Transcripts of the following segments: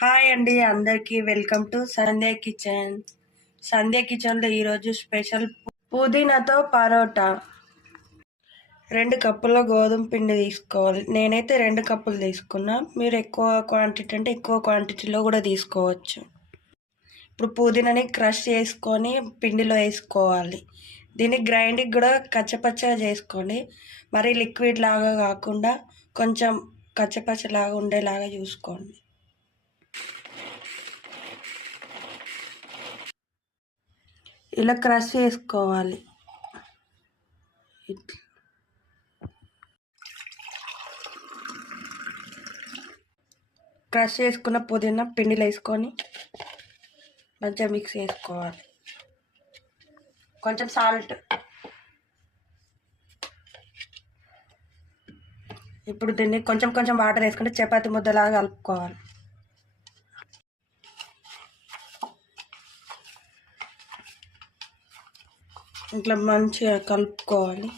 Hi అండి, అందరికీ welcome to Sandhya kitchen. సంధ్య కిచెన్లో ఈరోజు స్పెషల్ పుదీనాతో పరోటా. 2 కప్పుల గోధుమ పిండి తీసుకోవాలి. నేనైతే 2 కప్పులు తీసుకున్నా. మీరు ఎక్కువ క్వాంటిటీ అంటే ఎక్కువ క్వాంటిటీలో కూడా తీసుకోవచ్చు. ఇప్పుడు పుదీనాని క్రష్ చేసుకొని పిండిలో వేసుకోవాలి. దీన్ని గ్రైండింగ్ కూడా కచ్చపచ్చగా చేసుకోండి. మరీ లిక్విడ్ లాగా కాకుండా కొంచెం కచ్చపచ్చలాగా ఉండేలాగా చూసుకోండి. ఇలా క్రష్ చేసుకోవాలి. క్రష్ చేసుకున్న పుదీనా పిండిలో వేసుకొని మంచిగా మిక్స్ చేసుకోవాలి. కొంచెం సాల్ట్. ఇప్పుడు దీన్ని కొంచెం కొంచెం వాటర్ వేసుకుంటే చపాతీ ముద్దలాగా కలుపుకోవాలి. ఇట్లా మంచిగా కలుపుకోవాలి.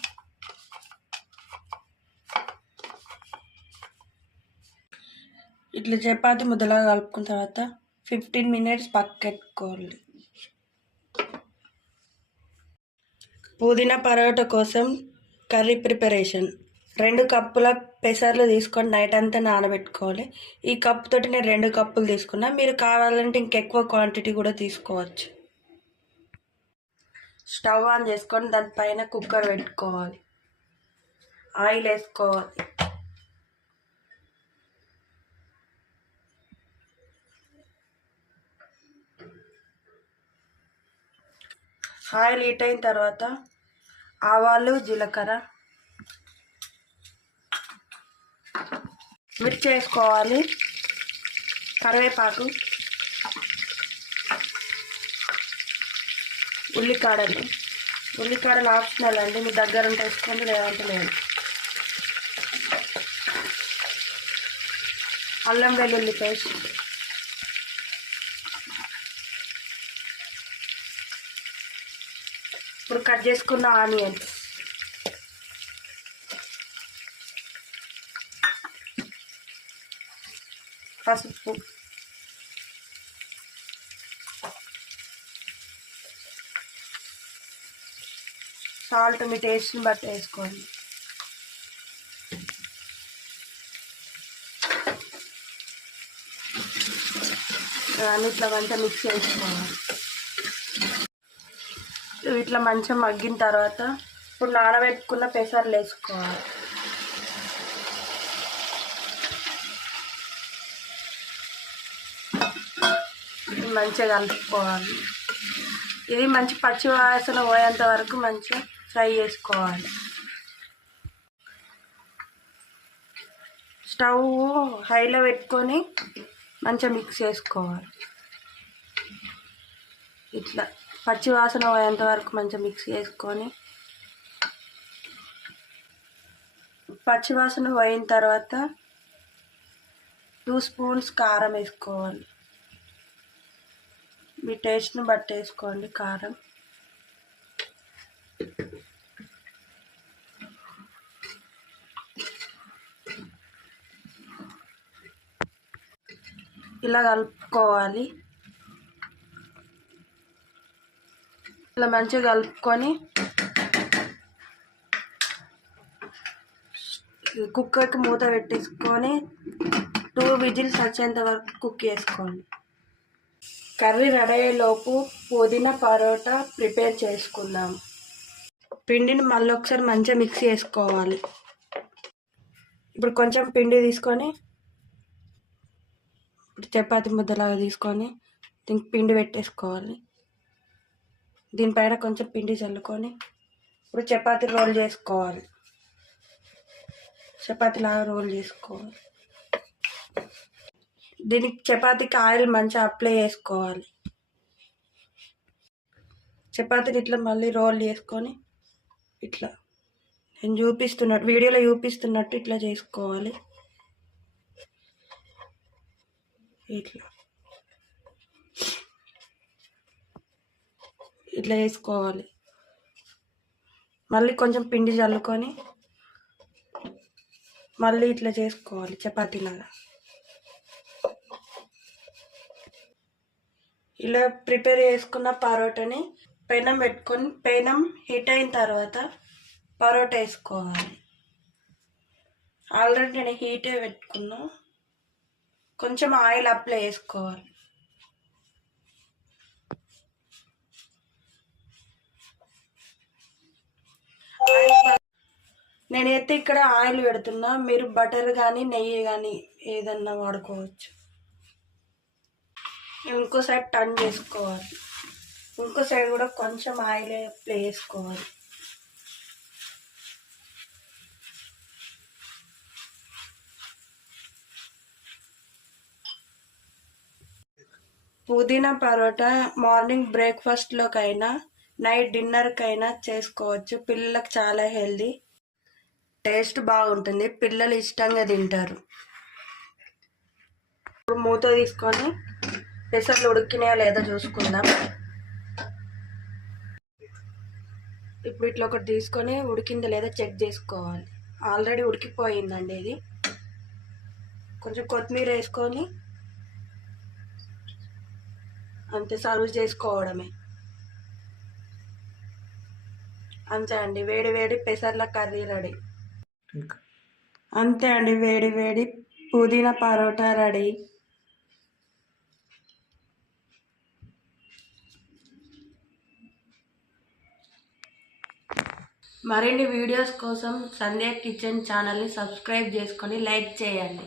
ఇట్లా చపాతీ ముద్దలాగా కలుపుకున్న తర్వాత 15 minutes పక్కకెట్టుకోవాలి. పుదీనా పరోటా కోసం కర్రీ ప్రిపరేషన్. 2 కప్పుల పెసర్లు తీసుకొని నైట్ అంతా నానబెట్టుకోవాలి. ఈ కప్పు తోటి నేను 2 కప్పులు తీసుకున్నా. మీరు కావాలంటే ఇంకెక్కువ క్వాంటిటీ కూడా తీసుకోవచ్చు. స్టవ్ ఆన్ చేసుకొని దానిపైన కుక్కర్ పెట్టుకోవాలి. ఆయిల్ వేసుకోవాలి. ఆయిల్ హీట్ అయిన తర్వాత ఆవాలు, జీలకర్ర మిక్స్ చేసుకోవాలి. కరివేపాకు, ఉల్లికాడలు ఆప్షనల్ అండి. మీ దగ్గర ఉంటే వేసుకోండి, లేదంటే లేదు. అల్లం వెల్లుల్లి పేస్ట్, ఇప్పుడు కట్ చేసుకున్న ఆనియన్స్, పసుపు, సాల్ట్ మీ టేస్ట్ని బట్టి వేసుకోండి. అన్నీ ఇట్లా మంచిగా మిక్స్ చేసుకోవాలి. ఇట్లా మంచిగా మగ్గిన తర్వాత ఇప్పుడు నానబెట్టుకున్న పెసర్లు వేసుకోవాలి. మంచిగా కలుపుకోవాలి. ఇది మంచి పచ్చి వాసన పోయేంత వరకు మంచిగా ఫ్రై చేసుకోవాలి. స్టవ్ హైలో పెట్టుకొని మంచిగా మిక్స్ చేసుకోవాలి. ఇట్లా పచ్చి వాసన పోయేంత వరకు మంచిగా మిక్స్ చేసుకొని, పచ్చి వాసన పోయిన తర్వాత 2 స్పూన్స్ కారం వేసుకోవాలి. మీ టేస్ట్ని బట్టి వేసుకోండి కారం. ఇలా కలుపుకోవాలి. ఇలా మంచిగా కలుపుకొని కుక్కర్కి మూత పెట్టేసుకొని 2 విజిల్స్ వచ్చేంత వరకు కుక్ చేసుకోండి. కర్రీ రెడీ అయ్యేలోపు పుదీనా పరోటా ప్రిపేర్ చేసుకుందాం. పిండిని మళ్ళీ ఒకసారి మంచిగా మిక్స్ చేసుకోవాలి. ఇప్పుడు కొంచెం పిండి తీసుకొని చపాతీ ముద్దలాగా తీసుకొని దీనికి పిండి పెట్టేసుకోవాలి. దీనిపైన కొంచెం పిండి చల్లుకొని ఇప్పుడు చపాతీ రోల్ చేసుకోవాలి. చపాతీలాగా రోల్ చేసుకోవాలి. దీనికి చపాతీకి ఆయిల్ మంచిగా అప్లై చేసుకోవాలి. చపాతీని ఇట్లా మళ్ళీ రోల్ చేసుకొని ఇట్లా నేను చూపిస్తున్నట్టు వీడియోలో చూపిస్తున్నట్టు ఇట్లా చేసుకోవాలి. ఇట్లా ఇట్లా వేసుకోవాలి. మళ్ళీ కొంచెం పిండి చల్లుకొని మళ్ళీ ఇట్లా చేసుకోవాలి చపాతీలాగా. ఇలా ప్రిపేర్ చేసుకున్న పరోటాని పెనం పెట్టుకొని పెనం హీట్ అయిన తర్వాత పరోటా వేసుకోవాలి. ఆల్రెడీ నేను హీటే పెట్టుకున్నా. కొంచెం ఆయిల్ అప్లై చేసుకోవాలి. నేనైతే ఇక్కడ ఆయిల్ పెడుతున్నా, మీరు బటర్ కానీ నెయ్యి కానీ ఏదన్నా వాడుకోవచ్చు. ఇంకో సైడ్ టర్న్ చేసుకోవాలి. ఇంకో సైడ్ కూడా కొంచెం ఆయిల్ అప్లై చేసుకోవాలి. పుదీనా పరోటా మార్నింగ్ బ్రేక్ఫాస్ట్లోకైనా నైట్ డిన్నర్కైనా చేసుకోవచ్చు. పిల్లలకు చాలా హెల్దీ, టేస్ట్ బాగుంటుంది, పిల్లలు ఇష్టంగా తింటారు. ఇప్పుడు మూత తీసుకొని పెసర్లు ఉడికినాయా లేదా చూసుకుందాం. ఇప్పుడు ఇట్లా ఒకటి తీసుకొని ఉడికిందా లేదా చెక్ చేసుకోవాలి. ఆల్రెడీ ఉడికిపోయిందండి ఇది. కొంచెం కొత్తిమీర వేసుకొని అంతే, సర్వ్ చేసుకోవడమే. అంతే అండి, వేడి వేడి పెసర్ల కర్రీ రెడీ. అంతే అండి, వేడి వేడి పుదీనా పరోటా రెడీ. మరిన్ని వీడియోస్ కోసం సంధ్యా కిచెన్ ఛానల్ని సబ్స్క్రైబ్ చేసుకొని లైక్ చేయండి.